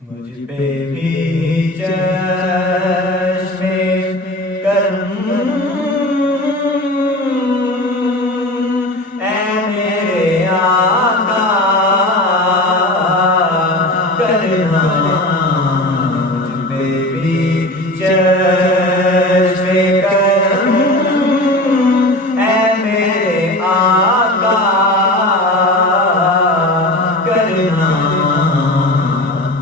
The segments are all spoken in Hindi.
मुझ पे भी चश्मे करम ऐ मेरे आका करना। मुझ पे भी चश्मे करम ऐ मेरे आका करना।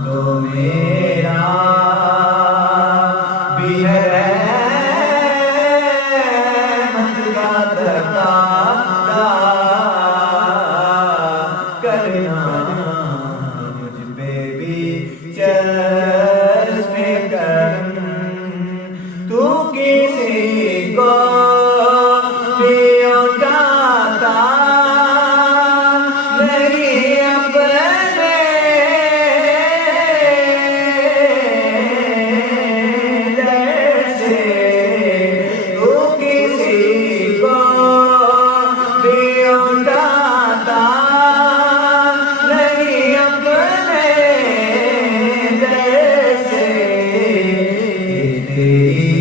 तो मेरा भी है मत तकादा करना। मुझ पे भी चश्मे करम तू किसी को भी उठाता नहीं अपने जैसे। तू किसी को भी उठाता नहीं अपने जैसे। तेरी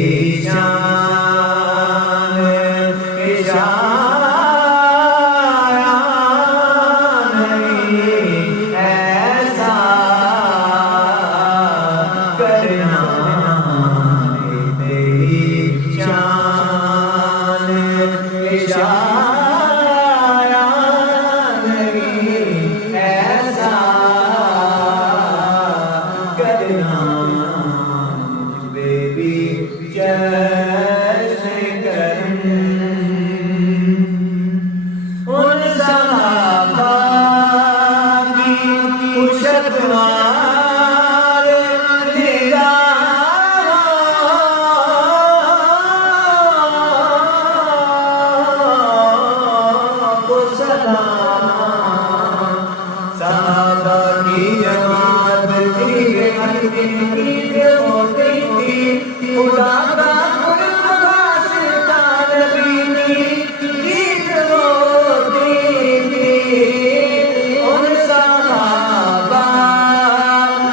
शान शान नहीं ऐसा करना। तेरी शान शान नहीं ऐसा करना। बेबी जैसे करम उन सहाबा की खुशगवार निगाहों को सलाम। सहाबा की जमात थी ईद होती थी खुदा का खुदा नबी की ईद होती थी। उन सहाबा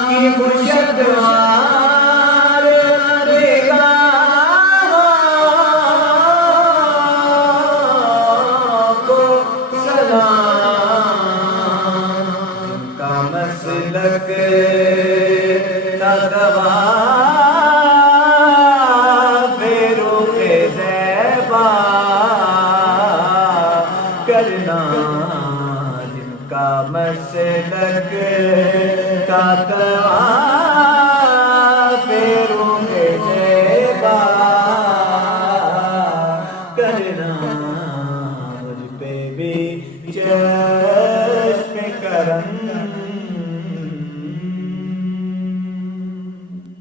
की खुशगवार निगाहों को सलाम। उनका मसलक तकवा फेरूक़े ज़ैबा करना। जिनका मसलक तकवा फेरूक़े ज़ैबा करना। मुझ पे भी चश्मे करम